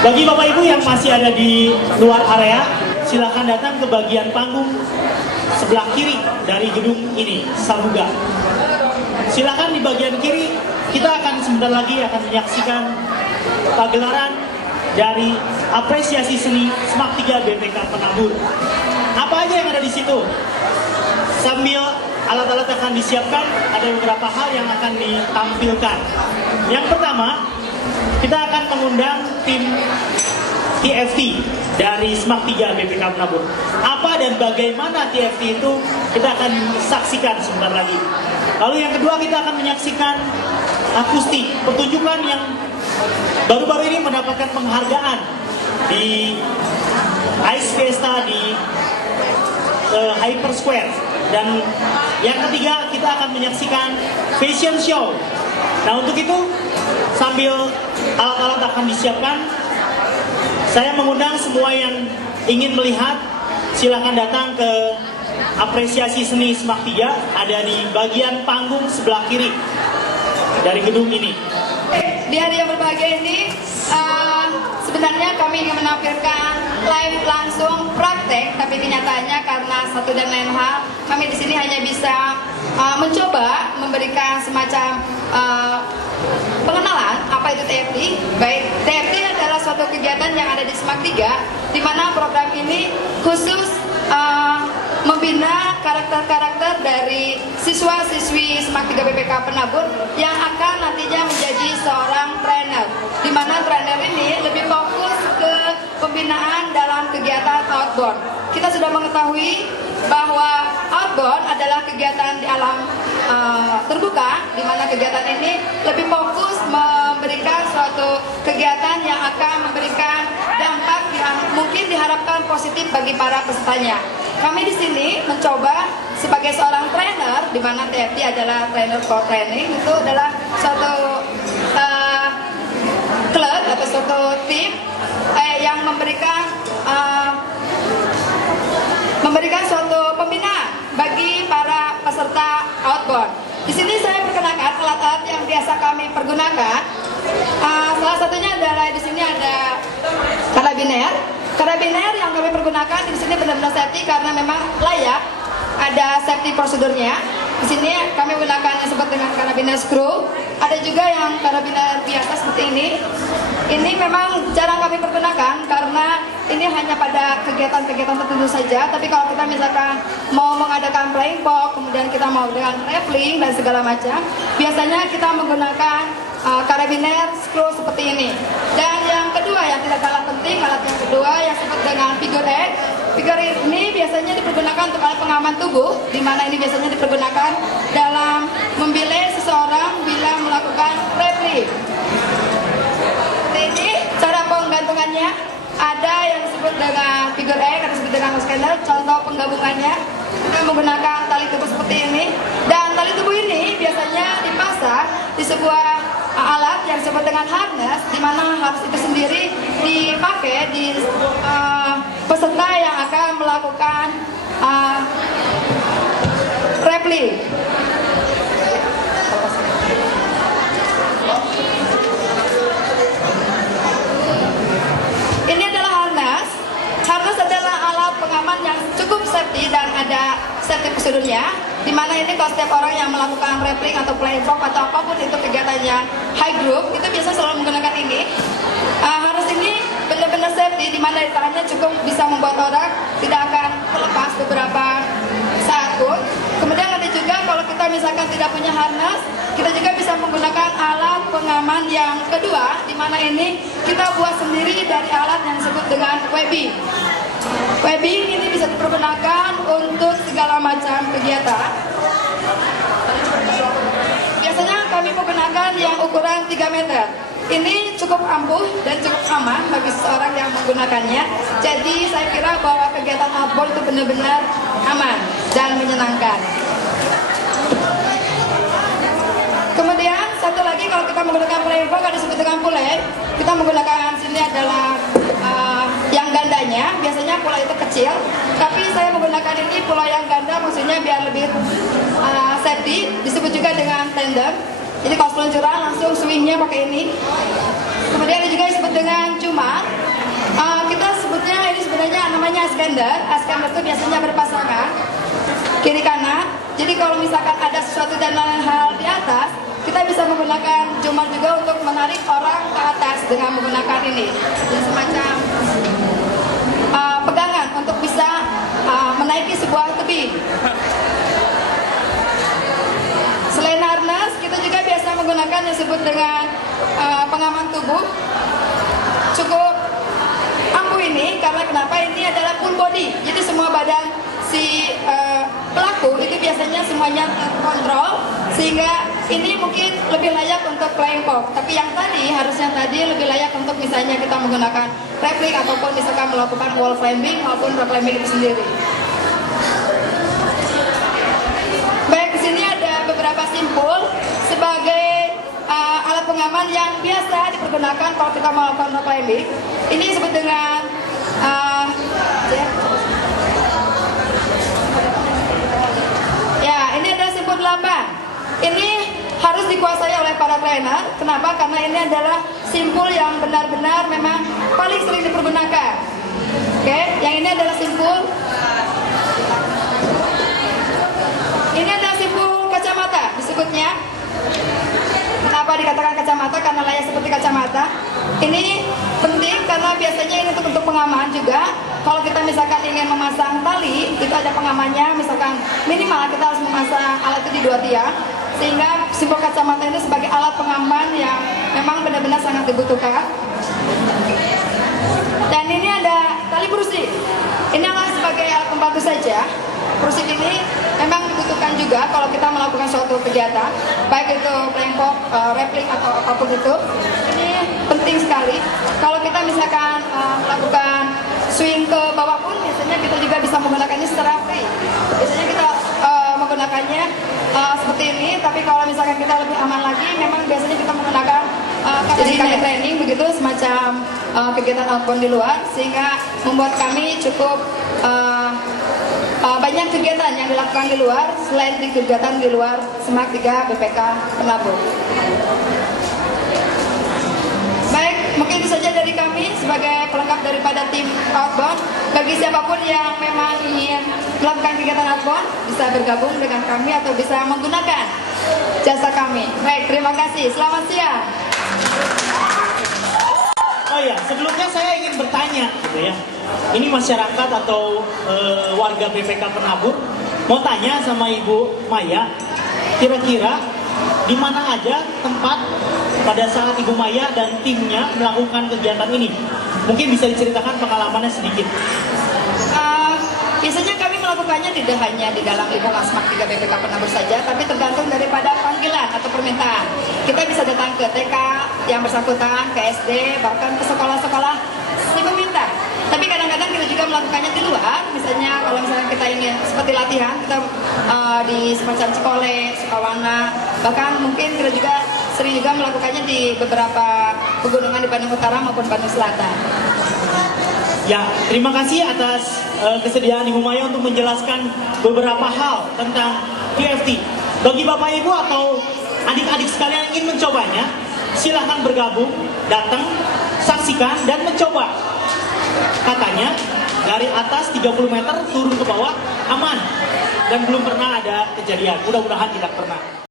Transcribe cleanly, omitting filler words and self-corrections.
Bagi Bapak Ibu yang masih ada di luar area, silakan datang ke bagian panggung sebelah kiri dari gedung ini, Sabuga. Silakan di bagian kiri, kita akan sebentar lagi akan menyaksikan pagelaran dari apresiasi seni SMAK 3 BPK Penabur. Apa aja yang ada di situ? Sambil alat-alat akan disiapkan, ada beberapa hal yang akan ditampilkan. Yang pertama, kita akan mengundang tim TFT dari SMAK 3 BPK Penabur. Apa dan bagaimana TFT itu kita akan saksikan sebentar lagi. Lalu yang kedua, kita akan menyaksikan akustik, pertunjukan yang baru-baru ini mendapatkan penghargaan di Ice Fiesta di Hyper Square. Dan yang ketiga, kita akan menyaksikan fashion show. Nah, untuk itu sambil alat-alat akan disiapkan, saya mengundang semua yang ingin melihat, silakan datang ke apresiasi seni SMAK 3, ada di bagian panggung sebelah kiri dari gedung ini. Di hari yang berbahagia ini, sebenarnya kami ingin menampilkan live langsung praktek, tapi kenyataannya karena satu dan lain hal, kami di sini hanya bisa mencoba memberikan semacam pengenalan apa itu TFT. Baik, TFT adalah suatu kegiatan yang ada di SMAK 3, di mana program ini khusus membina karakter-karakter dari siswa-siswi SMAK 3 BPK Penabur yang akan nantinya menjadi seorang trainer, di mana trainer ini lebih fokus ke pembinaan dalam kegiatan outbound. Kita sudah mengetahui bahwa outbound adalah kegiatan di alam terbuka, di mana kegiatan ini lebih fokus memberikan suatu kegiatan yang akan memberikan dampak yang mungkin diharapkan positif bagi para pesertanya. Kami di sini mencoba sebagai seorang trainer, di mana TFT adalah trainer for training, itu adalah suatu klub atau suatu tim yang memberikan suatu pembinaan bagi para peserta outbound. Di sini saya perkenalkan alat-alat yang biasa kami pergunakan. Salah satunya adalah di sini ada karabiner. Karabiner yang kami pergunakan di sini benar-benar safety karena memang layak, ada safety prosedurnya. Di sini kami gunakan yang disebut dengan karabiner screw. Ada juga yang karabiner biasa seperti ini. Ini memang jarang kami pergunakan karena ini hanya pada kegiatan-kegiatan tertentu saja. Tapi kalau kita misalkan mau mengadakan playing pop, kemudian kita mau dengan traveling dan segala macam, biasanya kita menggunakan karabiner screw seperti ini. Dan yang kedua yang tidak kalah penting, alat yang kedua yang disebut dengan figure eight. Figure eight ini biasanya dipergunakan untuk alat pengaman tubuh, di mana ini biasanya dipergunakan dalam membilai seseorang bila melakukan traveling. Seperti ini cara penggantungannya. Ada yang disebut dengan figure eight, ada disebut dengan scanner. Contoh penggabungannya, kita menggunakan tali tubuh seperti ini. Dan tali tubuh ini biasanya dipasang di sebuah alat yang disebut dengan harness, di mana harness itu sendiri dipakai di peserta yang akan melakukan rappelling. Ini adalah harness. Harness adalah alat pengaman yang cukup safety dan ada safety prosedurnya, di mana ini kalau setiap orang yang melakukan rappelling atau playing pop atau apapun itu kegiatannya high group, itu biasa selalu menggunakan ini. Harness ini benar-benar safety, di mana di tangannya cukup bisa membuat orang tidak akan terlepas beberapa saat pun. Kemudian ada juga kalau kita misalkan tidak punya harness, kita juga bisa menggunakan alat pengaman yang kedua, di mana ini kita buat sendiri dari alat yang disebut dengan webbing. Webbing ini bisa dipergunakan untuk segala macam kegiatan. Biasanya kami menggunakan yang ukuran 3 meter. Ini cukup ampuh dan cukup aman bagi seseorang yang menggunakannya. Jadi saya kira bahwa kegiatan outbound itu benar-benar aman dan menyenangkan. Kemudian satu lagi, kalau kita menggunakan playing pop ada disebut dengan pulai. Kita menggunakan sini adalah yang gandanya. Biasanya pulai itu kecil, tapi saya menggunakan ini pulai yang ganda, maksudnya biar lebih safety. Disebut juga dengan tandem. Jadi kalau seluncuran langsung swingnya pakai ini. Kemudian ada juga disebut dengan cuma. Kita sebutnya ini sebenarnya namanya askender. Askender itu biasanya berpasangan kiri kanan. Jadi kalau misalkan ada sesuatu dan lain hal di atas, kita bisa menggunakan cuma juga untuk menarik orang ke atas dengan menggunakan ini. Jadi semacam pegangan untuk bisa menaiki sebuah tebing. Selain harness, kita juga biasa menggunakan yang disebut dengan pengaman tubuh. Cukup ampuh ini karena kenapa ini adalah full body. Jadi semua badan si pelaku itu biasanya semuanya terkontrol, sehingga ini mungkin lebih layak untuk flying fox. Tapi yang tadi harusnya lebih layak untuk misalnya kita menggunakan replik ataupun misalkan melakukan wall climbing maupun rock climbing itu sendiri. Baik, di sini ada beberapa simpul sebagai alat pengaman yang biasa dipergunakan kalau kita melakukan rock climbing. Ini disebut dengan ini ada simpul lamban. Ini harus dikuasai oleh para trainer. Kenapa? Karena ini adalah simpul yang benar-benar memang paling sering dipergunakan. Oke, yang ini adalah simpul. Ini adalah simpul kacamata disebutnya. Kenapa dikatakan kacamata? Karena layak seperti kacamata. Ini penting karena biasanya ini untuk pengaman juga. Kalau kita misalkan ingin memasang tali, itu ada pengamannya. Misalkan minimal kita harus memasang alat itu di 2 tiang, sehingga simpul kacamata ini sebagai alat pengaman yang memang benar-benar sangat dibutuhkan. Dan ini ada tali brusik. Ini adalah sebagai alat pembantu saja. Brusik ini memang dibutuhkan juga kalau kita melakukan suatu kegiatan, baik itu flying fox, replik atau apapun itu. Ini penting sekali. Kalau kita misalkan melakukan swing ke bawah pun, biasanya kita juga bisa menggunakannya secara free. Biasanya kita menggunakannya seperti ini, tapi kalau misalkan kita lebih aman lagi, memang biasanya kita menggunakan jadi kami training begitu, semacam kegiatan outbound di luar, sehingga membuat kami cukup banyak kegiatan yang dilakukan di luar selain di kegiatan di luar SMAK 3 BPK Penabur. Baik, mungkin itu saja dari kami sebagai pelengkap daripada tim outbound. Bagi siapapun yang memang ingin melakukan kegiatan outbound, bisa bergabung dengan kami atau bisa menggunakan jasa kami. Baik, terima kasih. Selamat siang. Oh iya, sebelumnya saya ingin bertanya gitu ya. Ini masyarakat atau warga BPK Penabur mau tanya sama Ibu Maya, kira-kira di mana aja tempat pada saat Ibu Maya dan timnya melakukan kegiatan ini? Mungkin bisa diceritakan pengalamannya sedikit. Biasanya kami melakukannya tidak hanya di dalam lingkungan SMAK 3 BPK Penabur saja, tapi tergantung daripada panggilan atau permintaan. Kita bisa datang ke TK yang bersangkutan, ke SD, bahkan ke sekolah-sekolah si peminta. Tapi kadang-kadang kita juga melakukannya di luar. Misalnya kalau misalnya kita ingin seperti latihan, kita di semacam Cikole, Sukawana, bahkan mungkin kita juga sering juga melakukannya di beberapa pegunungan di Bandung Utara maupun Bandung Selatan. Ya, terima kasih atas kesediaan Ibu Maya untuk menjelaskan beberapa hal tentang PFT. Bagi Bapak Ibu atau adik-adik sekalian yang ingin mencobanya, silahkan bergabung, datang, saksikan, dan mencoba. Katanya, dari atas 30 meter turun ke bawah, aman. Dan belum pernah ada kejadian, mudah-mudahan tidak pernah.